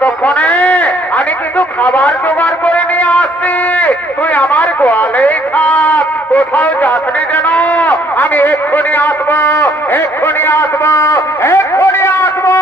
ততক্ষণে আমি কিছু খাবার জোগাড় করে নিয়ে আসছি। তুই আমার গোয়ালেই থাক, কোথাও যাসনি যেন। আমি এক্ষুনি আসবো, এক্ষুনি আসবো, এক্ষুনি আসবো।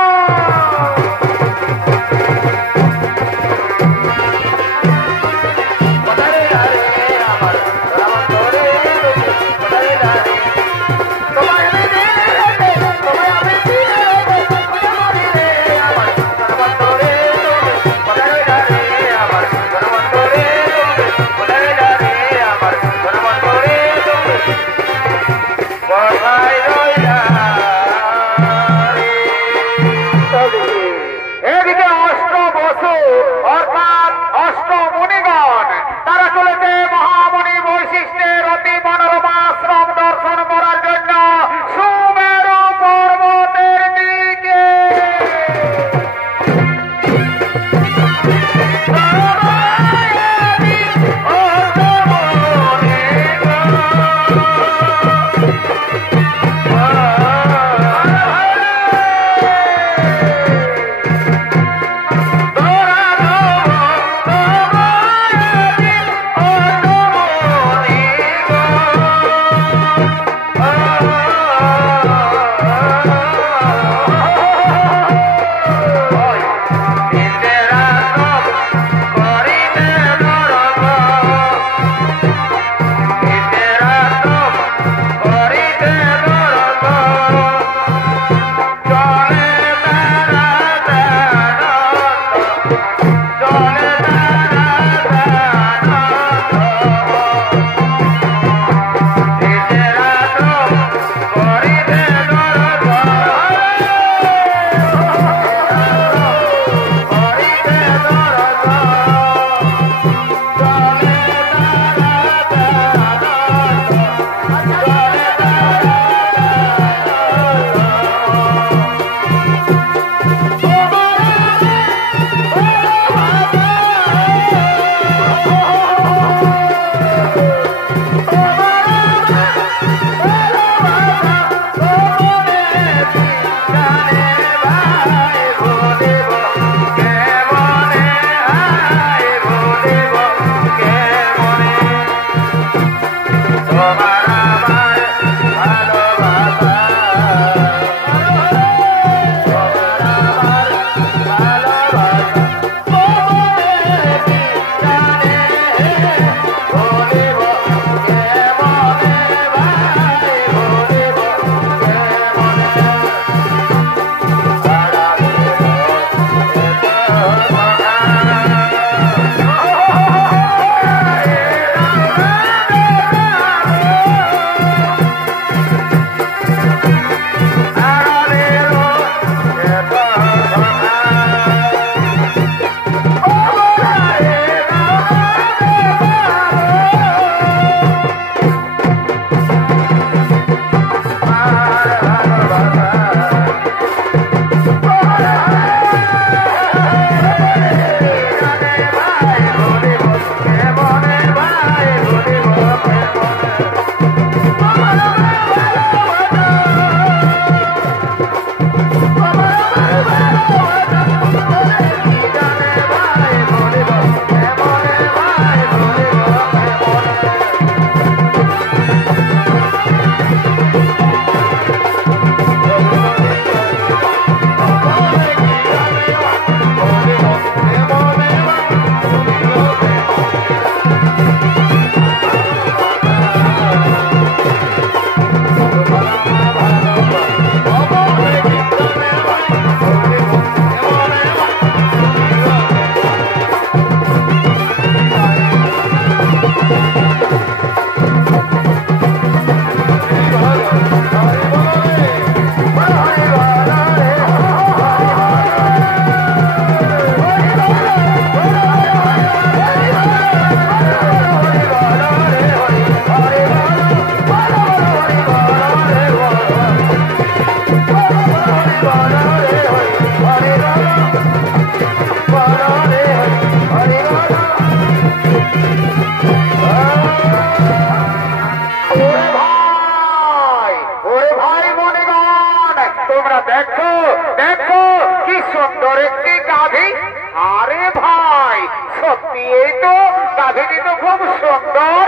আরে ভাই সত্যি এই তো গাভীটি তো খুব সুন্দর।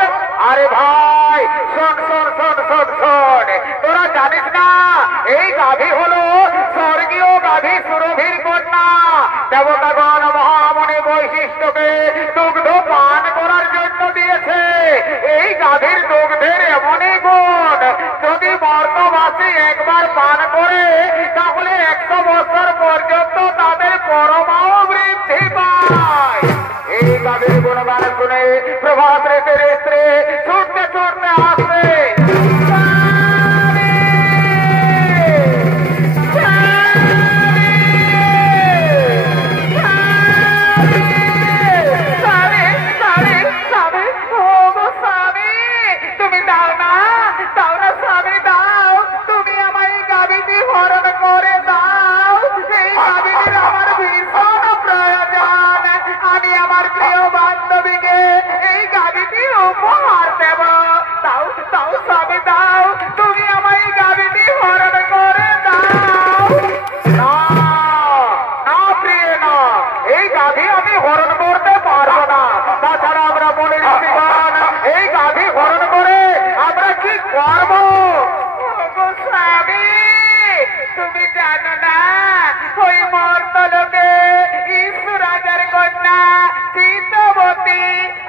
আরে ভাই শোন শোন শোন শোন শোন, তোরা জানিস না এই গাভী হলো স্বর্গীয় গাভী সুরভির কন্যা। দেবতাগণ মহামণি বৈশিষ্ট্যকে দুগ্ধ পান করার জন্য দিয়েছে। এই গাভীর দুগ্ধের এমনই গুণ, যদি মর্তবাসী একবার পান করে তাহলে 100 বছর পর্যন্ত তাদের পরমাও বৃদ্ধি পায়। এই গাভীর গুণগান শুনে প্রভাত রেতের স্ত্রী ছুটতে ছুটতে আসে।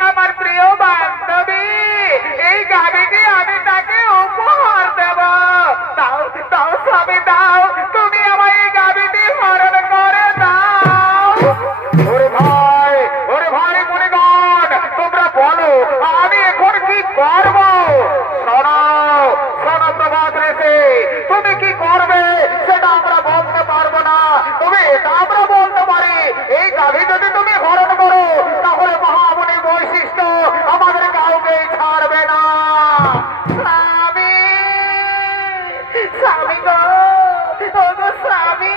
আমার প্রিয় বান্ধবী, এই গাভীটি আমি তাকে উপহার দেব। দাও দাও স্বামী দাও, তুমি আমার এই গাভীটি হরণ করে দাও। ওরে ভাই মুনিগণ, তোমরা বলো আমি এখন কি করব? শোনো শোনো প্রভাত রেখে, তুমি কি করবে সেটা আমরা বলতে পারবো না, তবে এটা আমরা বলতে পারি এই গাভী যদি তুমি হরণ করো তাহলে মহামণি বৈশিষ্ট্য আমাদের কাউকে ছাড়বে না। স্বামী স্বামী গো, ও গো স্বামী,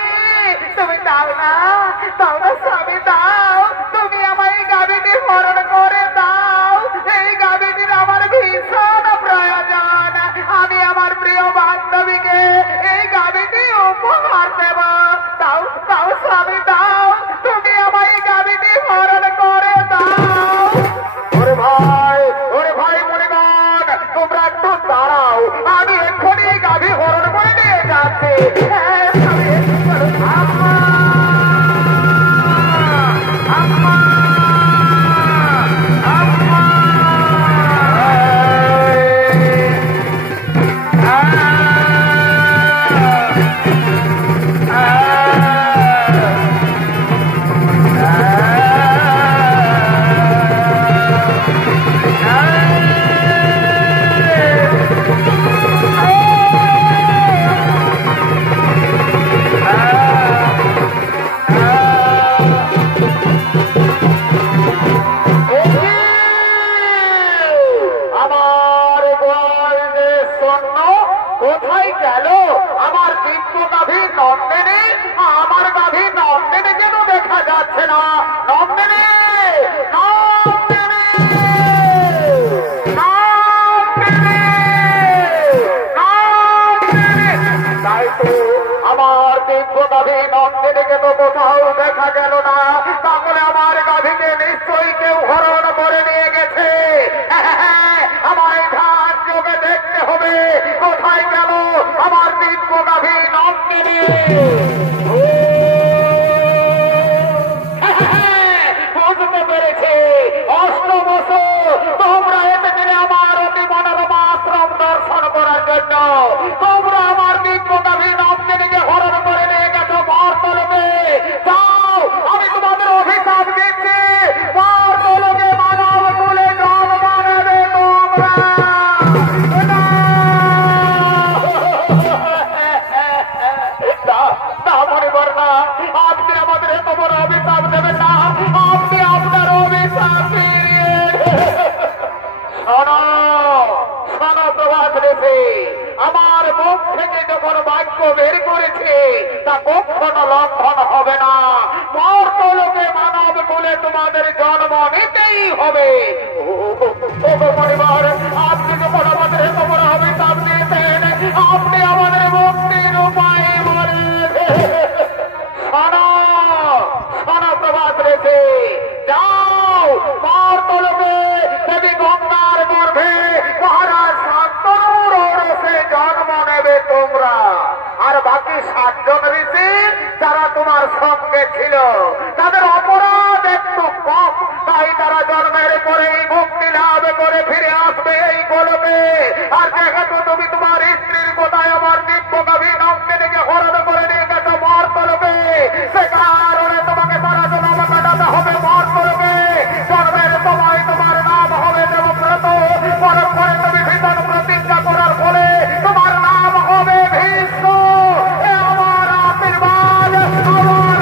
তুমি দাও না স্বামী দাও, তুমি আমার এই গাভীটি হরণ করে দাও। এই গাভীটির আমার ভীষণ প্রয়োজন, আমি আমার প্রিয় বান্ধবীকে এই গাভীটি উপহার দেব। দাও দাও স্বামী দাও, তুমি আমার এই গাভীটি হরণ করে দাও। ওরে ভাই মুনিগণ, তোমরা একটু দাঁড়াও, আমি এক্ষুনি এই গাভী হরণ করে নিয়ে যাচ্ছি। কোথায় গেল আমার দিব্য গাভী নন্দিনী? আমার গাভী নন্দিনী কেন দেখা যাচ্ছে না? নন্দিনী তাই তো আমার দিব্য গাভী নন্দিনীকে তো কোথাও দেখা গেল না, তাহলে আমার গাভীকে নিশ্চয়ই কেউ হরণ করে নিয়ে গেছে। আমার এই ধান যোগে দেখতে হবে কোথায় গেল আমার দিব্য গাভী নন্দিনী। বুঝতে পেরেছে অষ্টবশ তোমরা এতে দিনে আমার অতি মনোরমা আশ্রম দর্শন করার জন্য তোমরা আমার দিব্য গাভী নন্দিনীকে হরণ করে নিয়ে গেছো মর্তলোকে। যাও, আমি তোমাদের অভিশাপ দিচ্ছি, মর্তলোকে মানব কুলে জন্ম নেবে তোমরা। আপনি আমাদের এত বড় অভিশাপ দেবেন না, আপনি আপনার অভিশাপ ফিরিয়ে শোনো শোনো প্রভাত রেখে, আমার মুখ থেকে যখন বাক্য বের করেছে তা কখনো লঙ্ঘন হবে না। মর্তলোকে মানব কুলে তোমাদের জন্ম নিতেই হবে। পরিবার, আপনি যখন আমাদের এত বড় অভিশাপ দিয়েছেন, আপনি আমাদের মুক্তির উপায় বলে শোনো শোনো প্রভাত রেখে, বাকি 7 জন ঋষি যারা তোমার সঙ্গে ছিল তাদের অপরাধ একটু কম, তাই তারা জন্মের পরেই মুক্তি লাভ করে ফিরে আসবে এই গোলকে। আর যেহেতু তুমি তোমার স্ত্রীর কোথায় আমার দিব্য কবি নমকে দিকে হরণ করে নিয়ে গেছো মর্তলোকে, সে কারণে তোমাকে তারা জন্ম কাটাতে হবে মর্তলোকে। জন্মের সময় তোমার নাম হবে দেবব্রত, পরক্ষণে তুমি ভীষণ প্রতিজ্ঞা করার ফলে তোমার নাম হবে ভীষ্ম। আমার আশীর্বাদ, আমার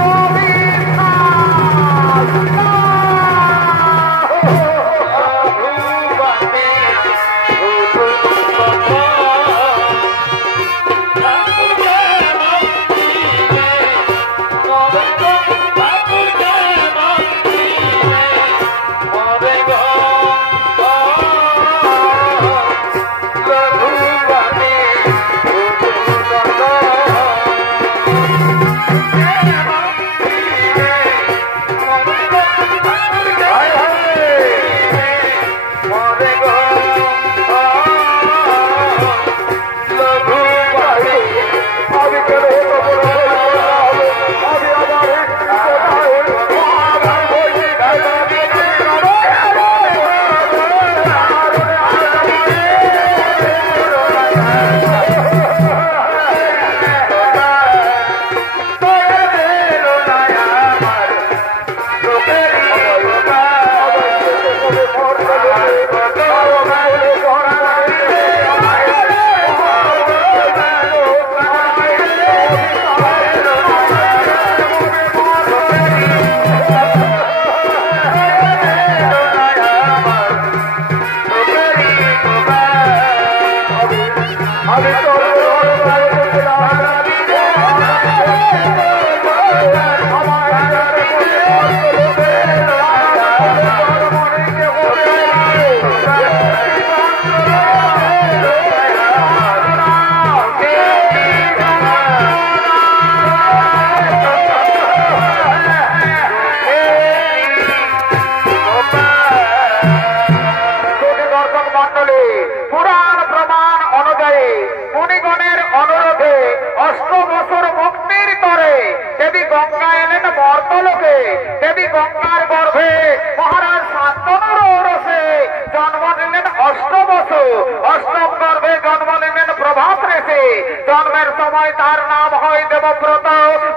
জন্মের সময় তার নাম হয় দেবব্রত,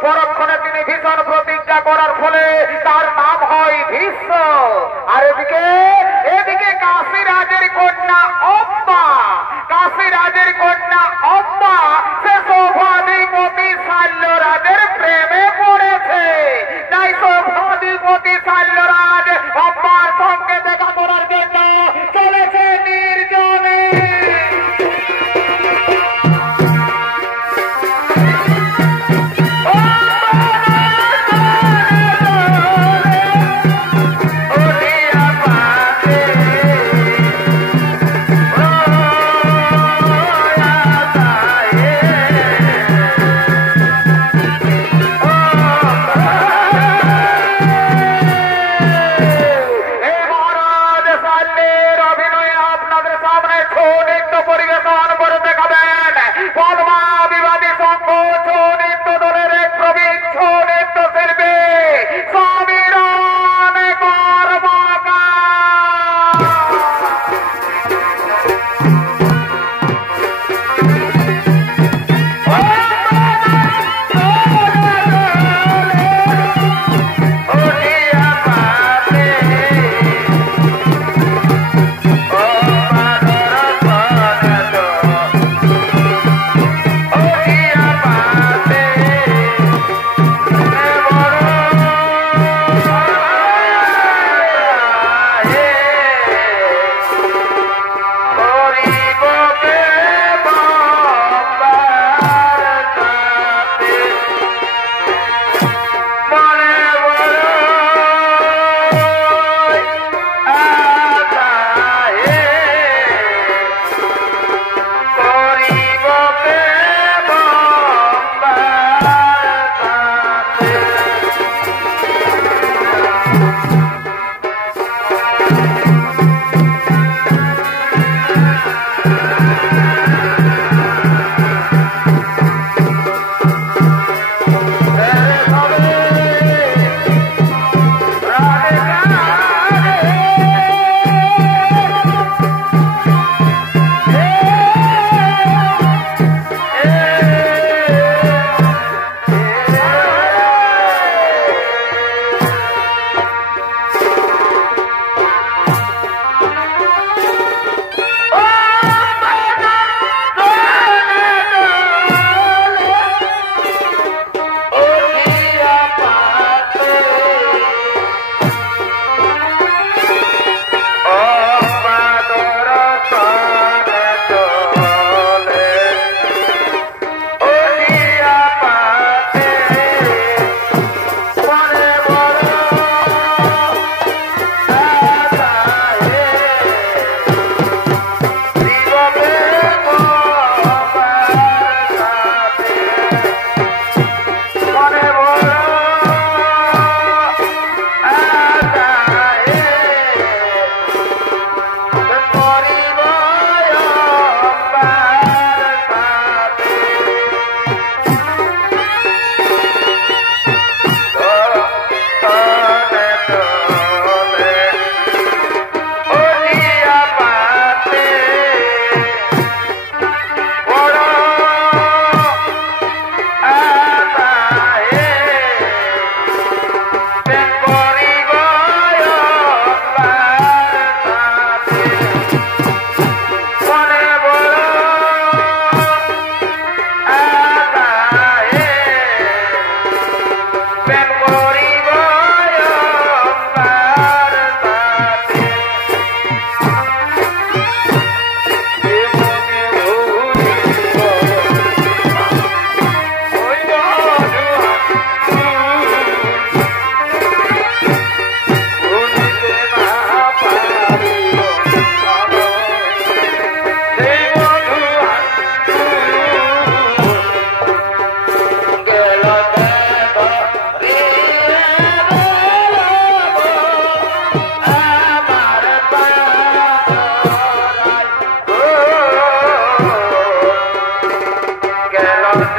পরক্ষণে তিনি ভীষণ প্রতিজ্ঞা করার ফলে তার নাম হয় ভীষ্ম। আর এদিকে কাশীরাজের কন্যা অম্বা, কাশীরাজের কন্যা অম্বা সে সৌভাধিপতি শাল্যরাজের প্রেমে পড়েছে। তাই সৌভাধিপতি শাল্যরাজ অম্বার সঙ্গে দেখা করার জন্য চলেছে নির্জনে। পরিবেশন করে দেখাবেন পদ্মা বিবাদী সংঘ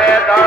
Yeah.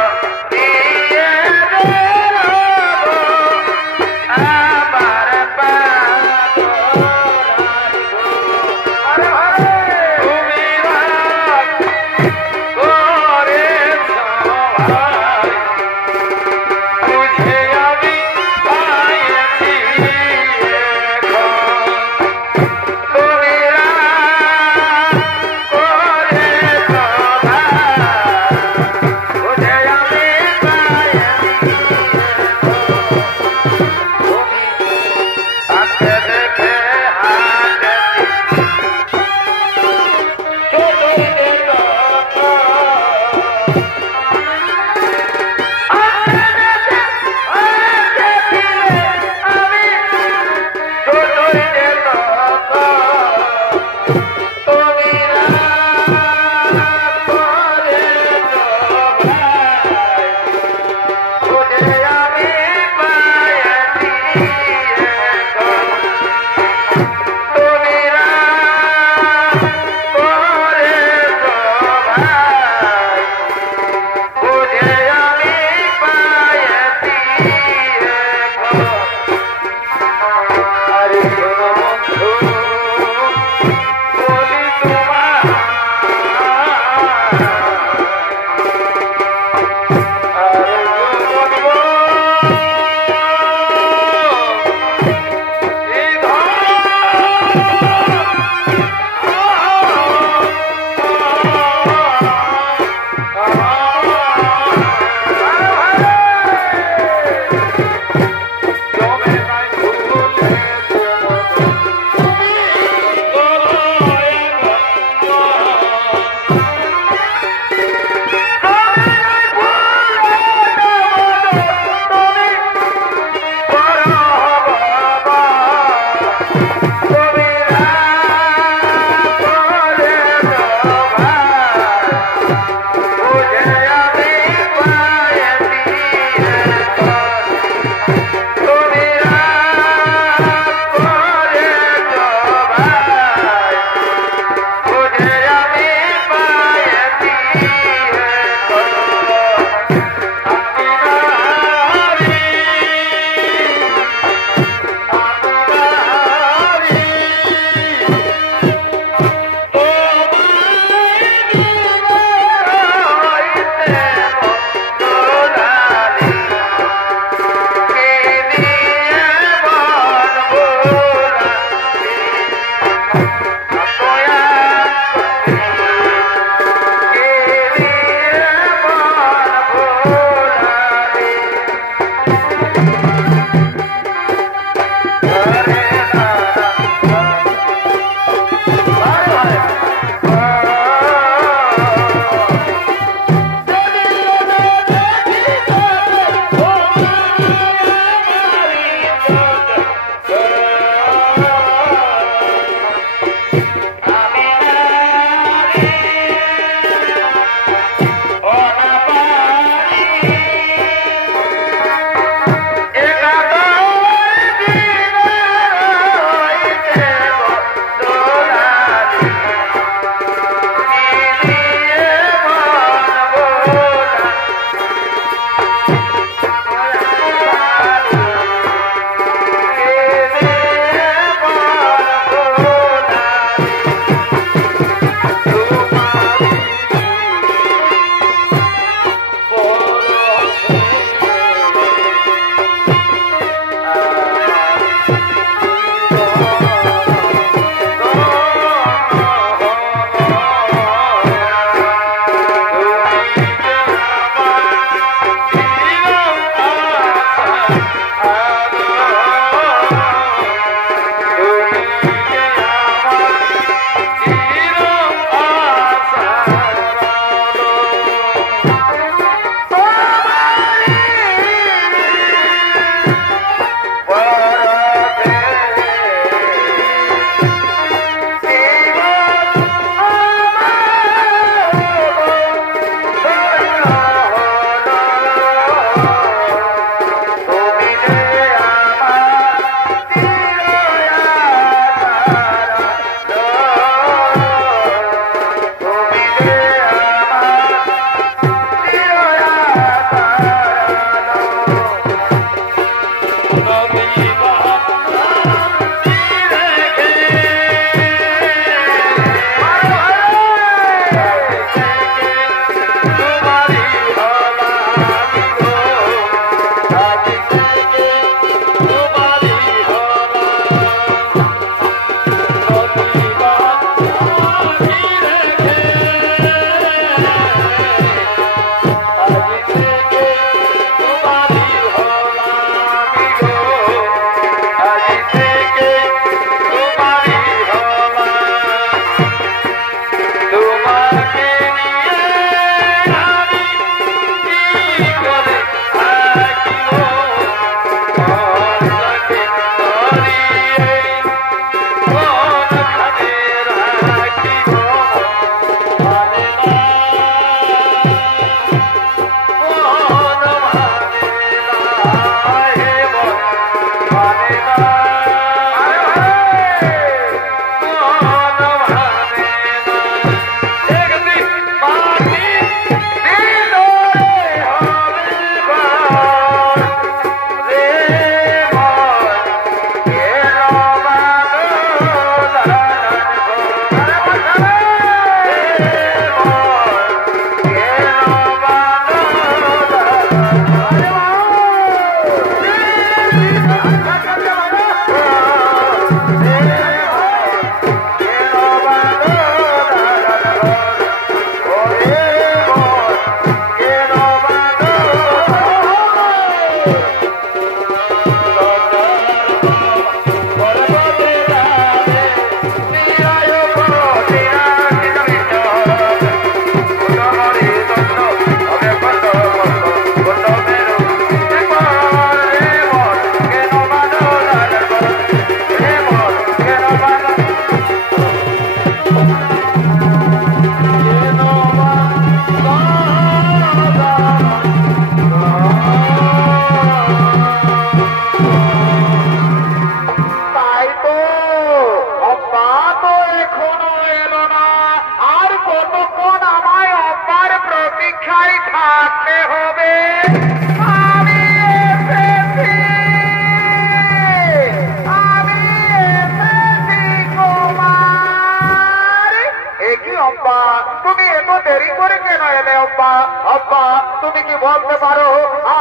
বলতে পারো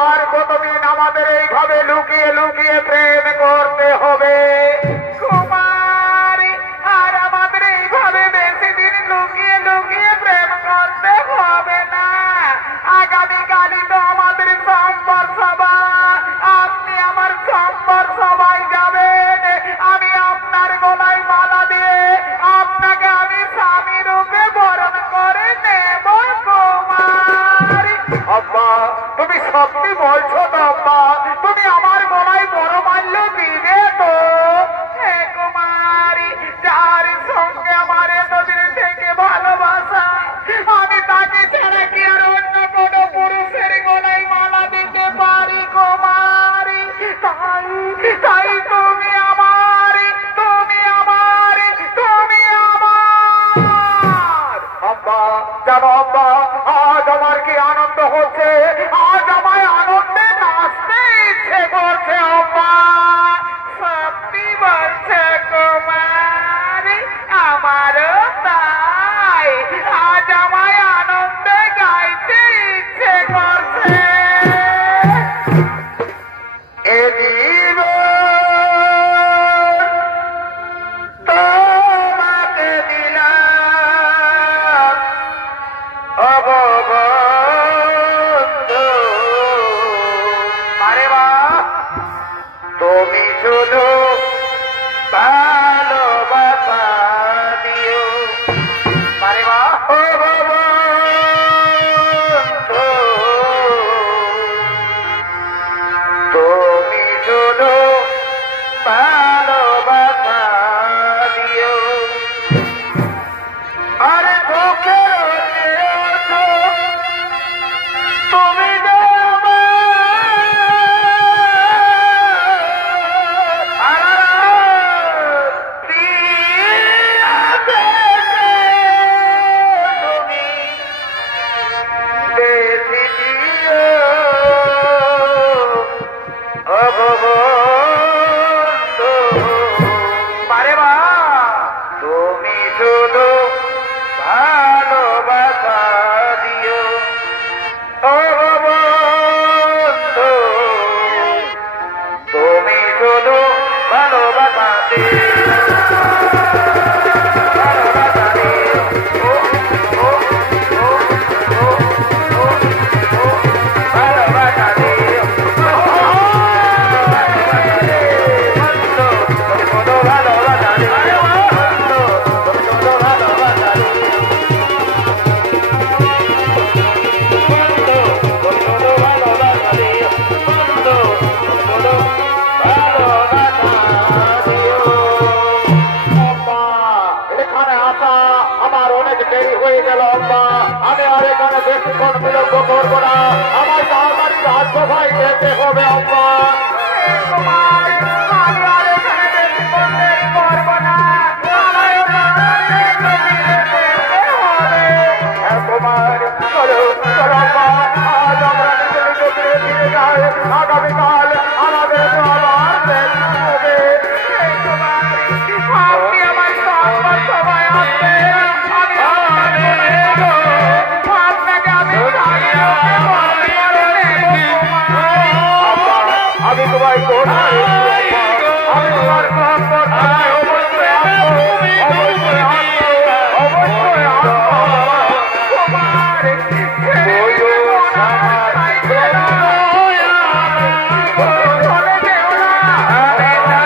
আর কতদিন আমাদের এইভাবে লুকিয়ে লুকিয়ে প্রেম করতে হবে? কুমারী, আর আমাদের এইভাবে বেশি দিন লুকিয়ে লুকিয়ে প্রেম করতে হবে না। আগামীকালই তো আমাদের সম্বর সভা। আপনি আমার সম্বর সভায় যাবেন। আমি আপনার গলায় মালা দিয়ে আপনাকে আমি স্বামী রূপে বরণ করে নেব কুমারী। আব্বা, তুমি সত্যি বলছো তো আব্বা? তুমি আমার গলায় বড় মাল্য দিবে তো? হে কুমারী, যার সঙ্গে আমার এতদিন থেকে ভালোবাসা, আমি তাকে ছাড়া কি আর অন্য কোন পুরুষের গলায় মালা দিতে পারি কুমারী? তাই তাই তুমি আমারই, তুমি আমারই, তুমি আমার। আব্বা জানো আব্বা, আজ আমার কি আনন্দ হচ্ছে, আজ আমায় আনন্দে নাচতে ইচ্ছে করছে আব্বা। সত্যি বলছে কুমারী, আমারও তাই। আজ আমায় আনন্দে গাইতে ইচ্ছে করছে। এ জীবন তোমাকে দিলাম অববন্ধু। আরে বাহ, তুমি শুধু ভালোবাসা দিও। আরে বাহ, অববন্ধু, তুমি শুধু ভালোবাসা দিও। আরে চোখের চোখ তুমি যে তুমি শুধু ভালোবাসা দিও। ও বন্ধু, তুমি শুধু ভালোবাসা দিও। ভালোবাসা দিও। ও ও ও ও ও ও ভালোবাসা দিও। ভালোবাসা দিও। এখানে আসা আমার অনেক দেরি হয়ে গেল আব্বা। আমি আর এখানে বেশিক্ষণ বিলম্ব করবো না, আমার তাড়াতাড়ি রাজসভায় যেতে হবে আব্বা। হে কুমারী, আমি আর এখানে বেশিক্ষণ দেরি করব না। আমায় তাড়াতাড়ি যেতে হবে। হ্যাঁ কুমার, চলো চলো আব্বা, আজ আমরা নিজে নিজে ফিরে ফিরে যাই। আগামীকাল আমাদের তো আবার দেখা হবে। হে কুমারী, আপনি আমার সম্বর সভায় আসবেন। আমি আপনাকে আমি স্বামী রূপে বরণ করে নেব কুমারী। আব্বা, আমি তোমায় কোথায় আমি তোমার সম্পদ অবশ্যই আসবো, অবশ্যই আসবো, অবশ্যই আসবো। কুমারী, ছেড়ে দিতে মন আমার চাইছে না। চলে যেও না। আব্বা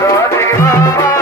Radhe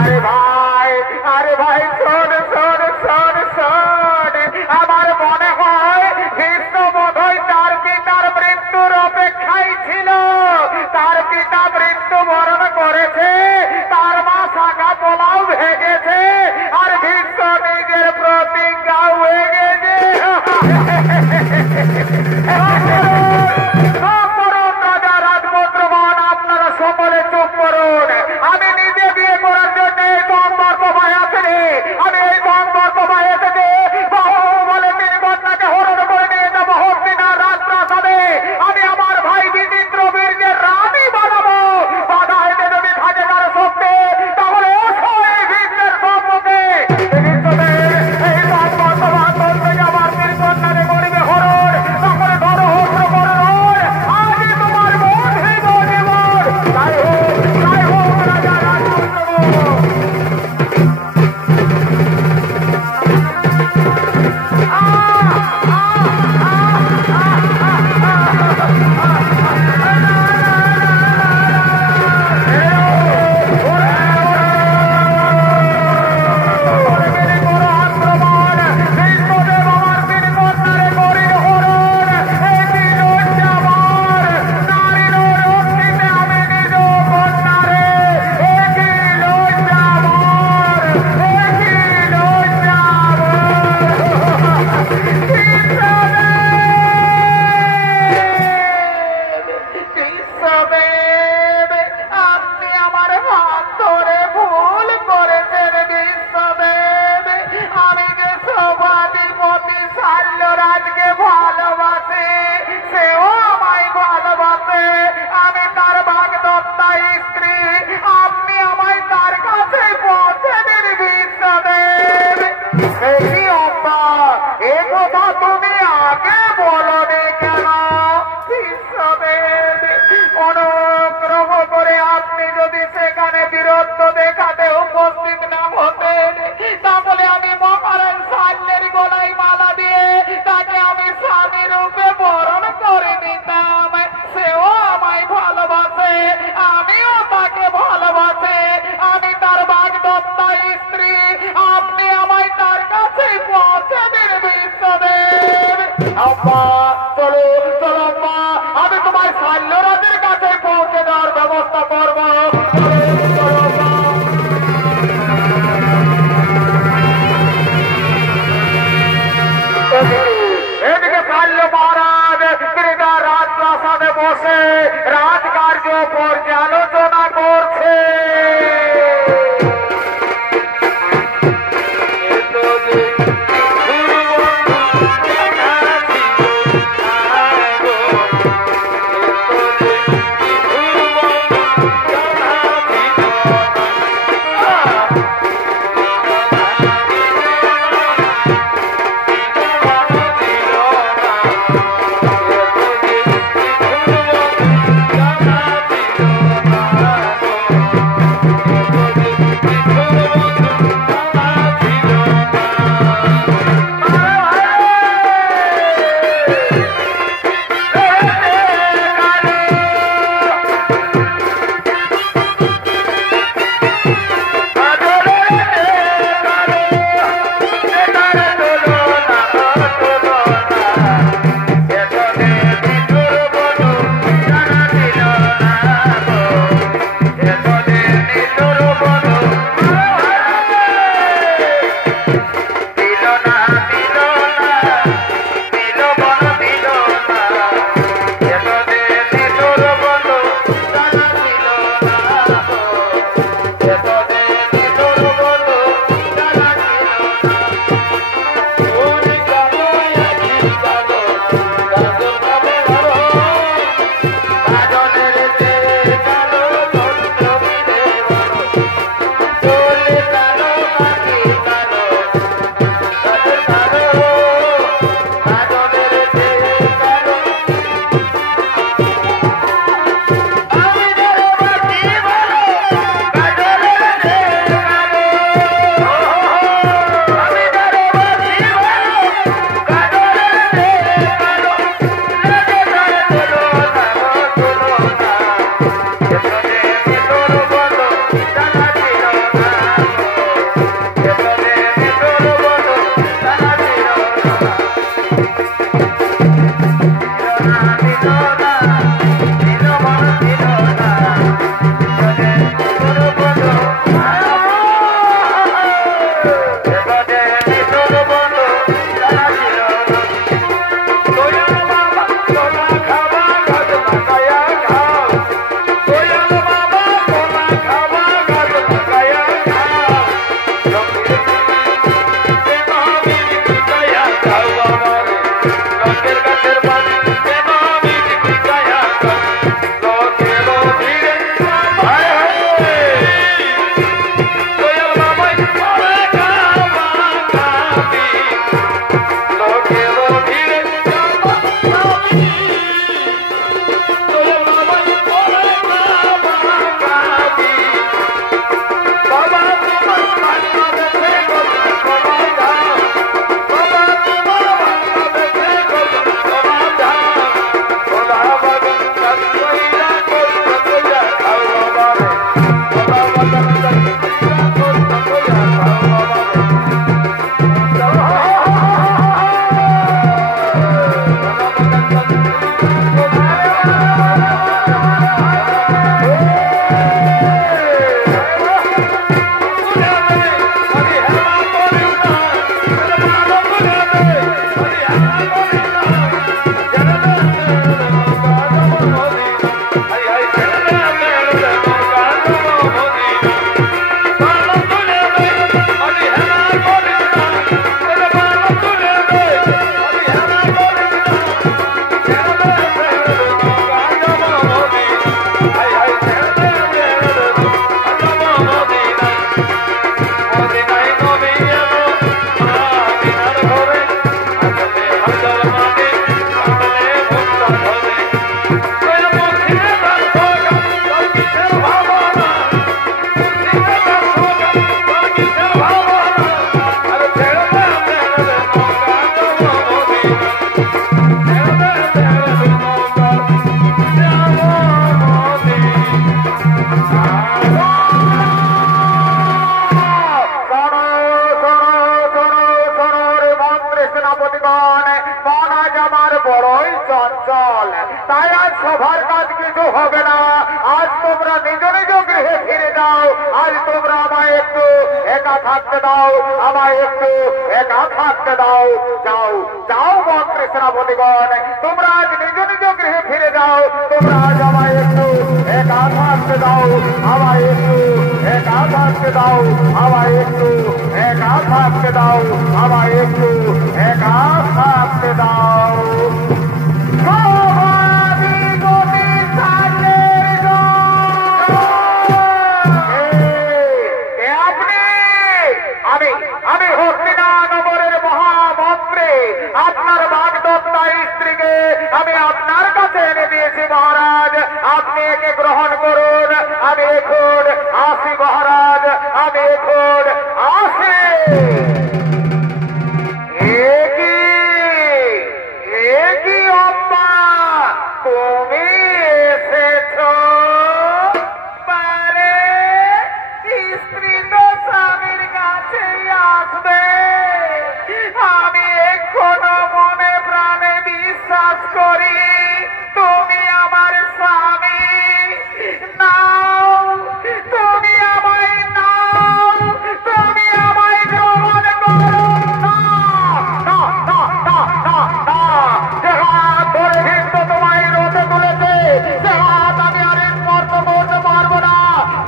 अरे भाई তোমরা আমায় একটু একা থাকতে দাও, আমায় একটু একা থাকতে দাও। যাও যাও মন্ত্রী সেনাপতিগণ, তোমরা আজ নিজ নিজ গৃহে ফিরে যাও। তোমরা আজ আমায় একটু একা থাকতে দাও, আমায় একটু একা থাকতে দাও, আমায় একটু একা থাকতে দাও, আমায় একটু একা থাকতে দাও। আমি হস্তিনানগরের মহামন্ত্রী, আপনার বাগদত্তা স্ত্রীকে আমি আপনার কাছে এনে দিয়েছি মহারাজ। আপনি একে গ্রহণ করুন। আমি এখন আসি মহারাজ, আমি এখন আসি। একই অম্মা, তুমি এসেছ? পারে স্ত্রী তো স্বামীর কাছেই আসবে। আমি এখনো মনে প্রাণে বিশ্বাস করি তুমি আমার স্বামী। নাও, তুমি আমায় নাও, তুমি আমায় গ্রহণ করো। যে হাত ধরে ভীষ্ম তোমায় রোদে তুলেছে, সে হাত আমি আর স্পর্শ করতে পারবো না।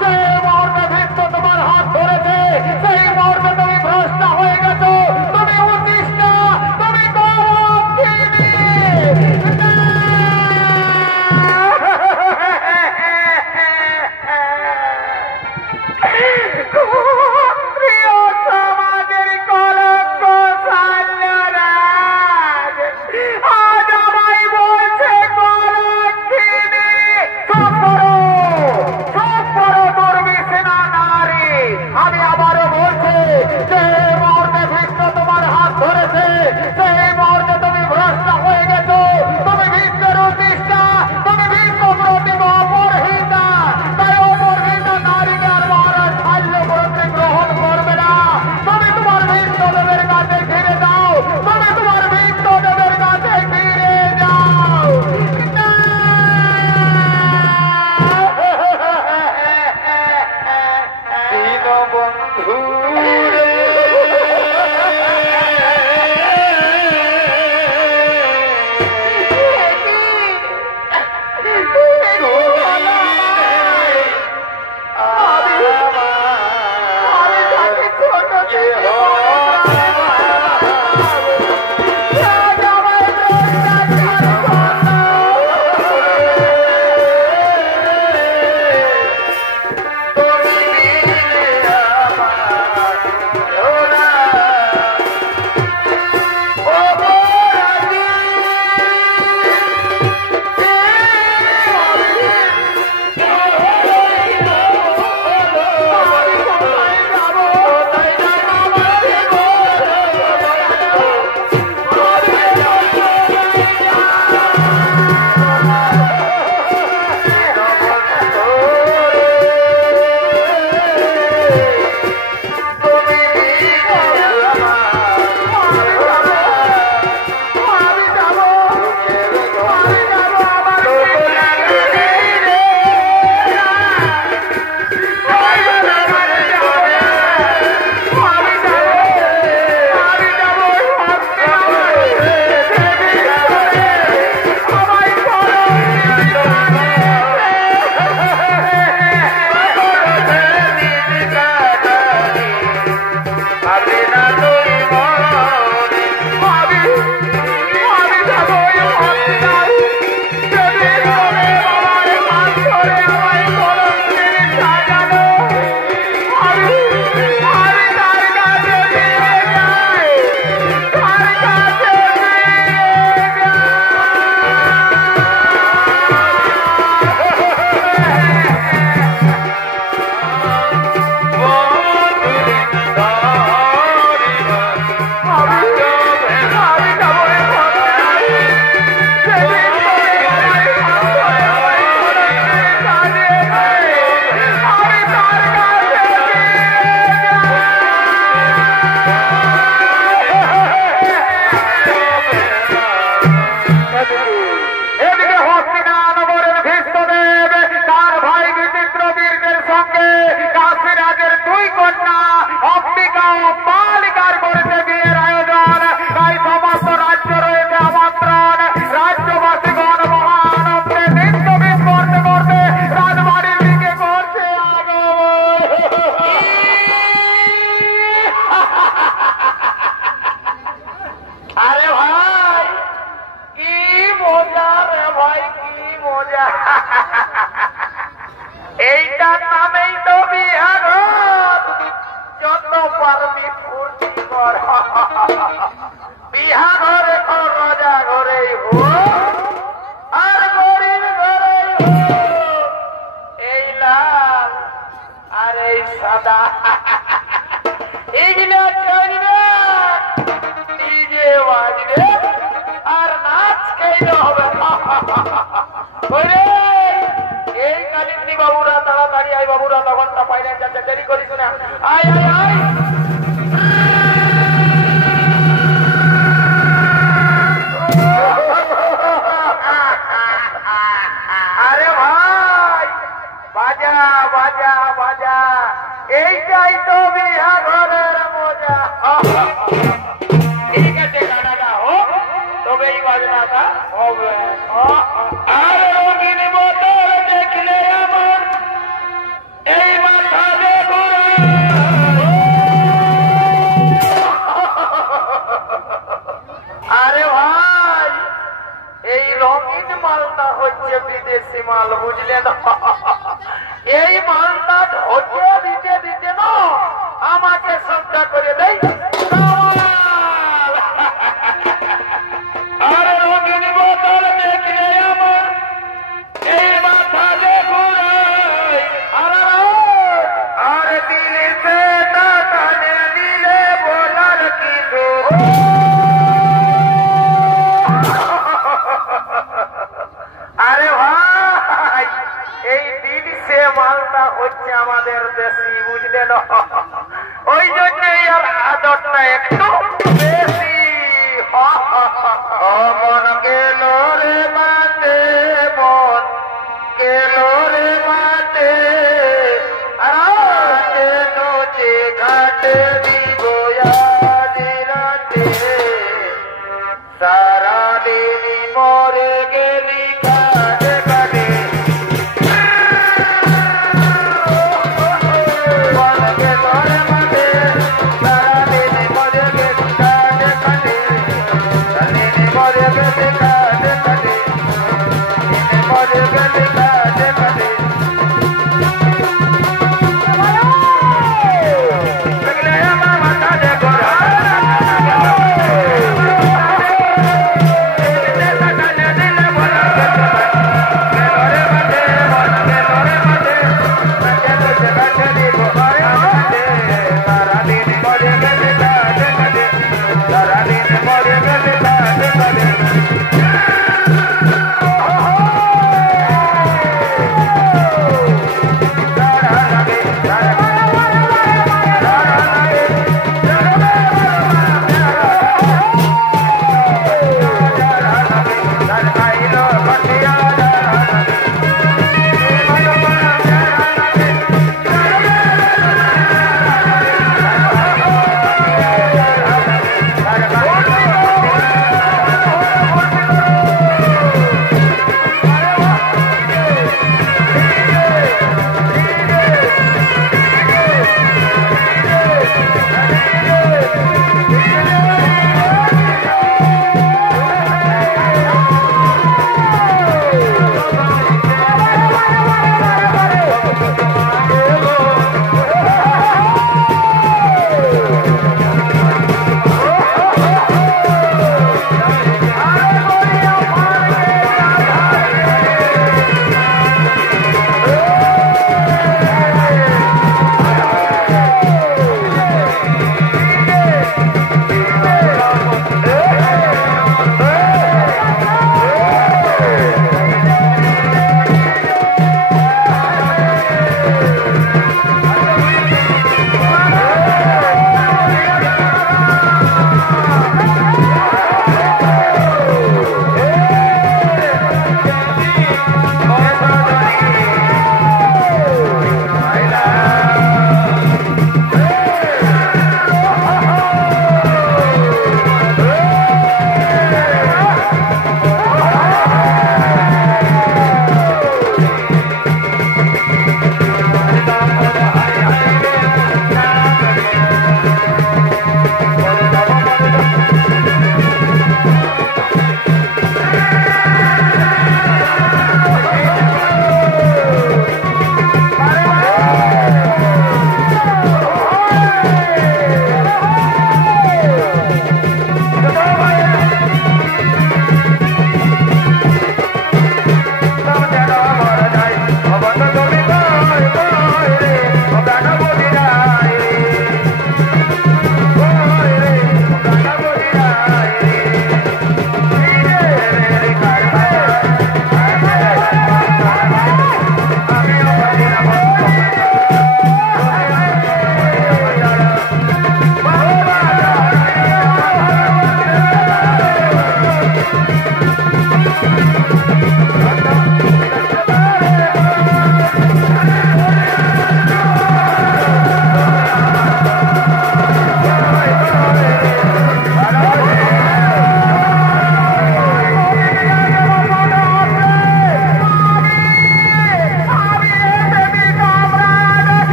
যে মুহূর্তে ভীষ্ম তোমার হাত ধরেছে, সেই মুহূর্তে তুমি ভ্রষ্ট হয়ে গেছো, তুমি উদ্দিষ্ট, তুমি গৌরবহীনী। ক্ষত্রিয় সমাজের কলঙ্ক সান্যরাজ আজ আমায় বলছে কলঙ্কিনী। চুপ করো, চুপ করো দুর্বিষীণা নারী। আমি আবারও বলছি, যে মুহূর্তে ভীষ্ম তোমার হাত ধরেছে, সেই মুহূর্তে তুমি ভ্রষ্ট হয়ে গেছো, তুমি ভীষ্মের উদ্দিষ্টা, তুমি ভীষ্ম প্রতিম অপরহিতা। তাই অপরহিতা নারীকে আর মহারাজ শাল্য প্রতি গ্রহণ করবে না। তুমি তোমার ভীষ্মদেবের কাছে ফিরে যাও, তুমি তোমার ভীষ্মদেবের কাছে ফিরে যাও। দীনবন্ধু ফুর্তি কর বিহা ঘরে রজা ঘরেই হো আর গরিব ঘরেই হো এই লাল আর এই সাদা এইগুলো চলবে ডিজে বাজবে আর নাচ খেলে হবে এই কালিন্দী বাবুরা তাড়াতাড়ি আই বাবুরা লবণটা পাইলে যাচ্ছে দেরি করিস না আয় আয় আয় আরে ভাই বাজা বাজা বাজা এইটাই তো বিহা ঘরের মজা ঠিক আছে গানাটা হোক তবে এই বাজনাটা হবে আরে রঙিনী বোতল দেখলে আমার এই মাথা দেখো আরে ভাই এই রঙিন মালটা হচ্ছে বিদেশি মাল বুঝলে না এই মালটা ধরে দিতে দিতে না আমাকে শ্রদ্ধা করে দেয় আরে রঙিন বোতল দেখলে আমার এই মাথা দেখো আরে দিলে সে টানে দিলে বলার কিছু আরে ভাই এই দিল সে মালটা হচ্ছে আমাদের দেশি বুঝলে না ওই জন্যই আর আদরটা একটু বেশি মন গেল রে মাতে মন গেল রে মাতে নদী ঘাটে দিব রাতে সারা দিন মরে গেলি কাটে কাটে Hey!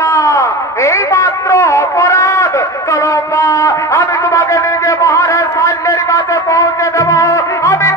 আম্মা এই মাত্র অপরাধ। চলো আম্মা, আমি তোমাকে নিজে মহারাজ সাল্যের কাছে পৌঁছে দেবো। আমি